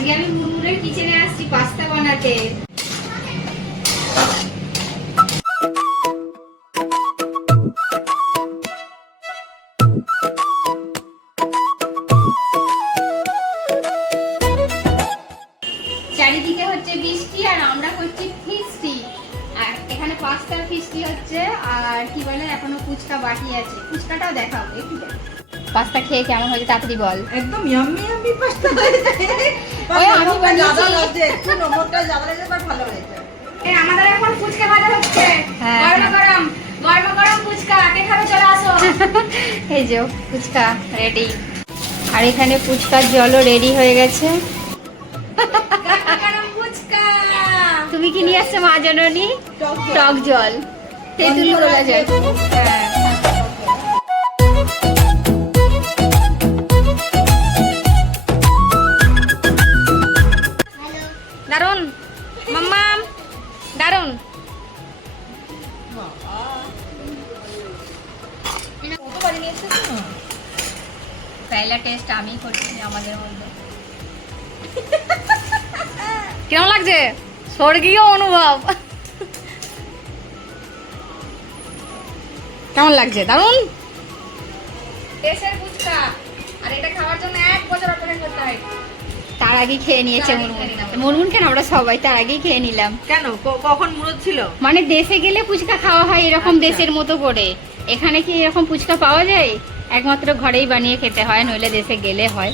আজকে আমি মুরমুরের কিচেনে আসছি পাস্তা বানাতে। চারিদিকে হচ্ছে বৃষ্টি আর আমরা করছি ফিস্টি। আর এখানে পাস্তার ফিস্টি হচ্ছে, আর কি বলে এখনো ফুচকা বাকি আছে, ফুচকাটাও দেখাবো একটু। পাস্তা খেয়ে কেমন হয়েছে তাড়াতাড়ি বল। একদম ইয়াম্মি ইয়াম্মি পাস্তা হয়েছে। ওই আমি বানিয়েছি। জাদা লাগছে, একটু নমকটা জাদা লাগছে, বাট ভালো হয়েছে। এই আমাদের এখন ফুচকা ভাজা হচ্ছে। হ্যাঁ, গরম গরম ফুচকা কে খাবে চলে আসো। এই যে ফুচকা রেডি। আর এখানে ফুচকার জলও রেডি হয়ে গেছে। গরম ফুচকা। তুমি কি নিয়ে আসছো মা জননী? টক জল। টক জল, তেঁতুল গোলা জল। হ্যাঁ। দারুন মাম্মাম, দারুন। কতবার নিয়ে এসেছো না? পয়লা টেস্ট আমি করছি আমাদের মধ্যে। কেমন লাগছে? স্বর্গীয় অনুভব। কেমন লাগছে? দারুন। দেশের ফুচকা, আর এটা খাওয়ার জন্য 1 বছর অপেক্ষা করতে হয়। তার আগে খেয়ে নিয়েছে মুরমুন। মুরমুন কেন, আমরা সবাই তার আগেই খেয়ে নিলাম। কেন কখন মুরত ছিল? মানে দেশে গেলে ফুচকা খাওয়া হয় এরকম আচ্ছা। দেশের মতো করে। এখানে কি এরকম ফুচকা পাওয়া যায়? একমাত্র ঘরেই বানিয়ে খেতে হয়, নইলে দেশে গেলে হয়।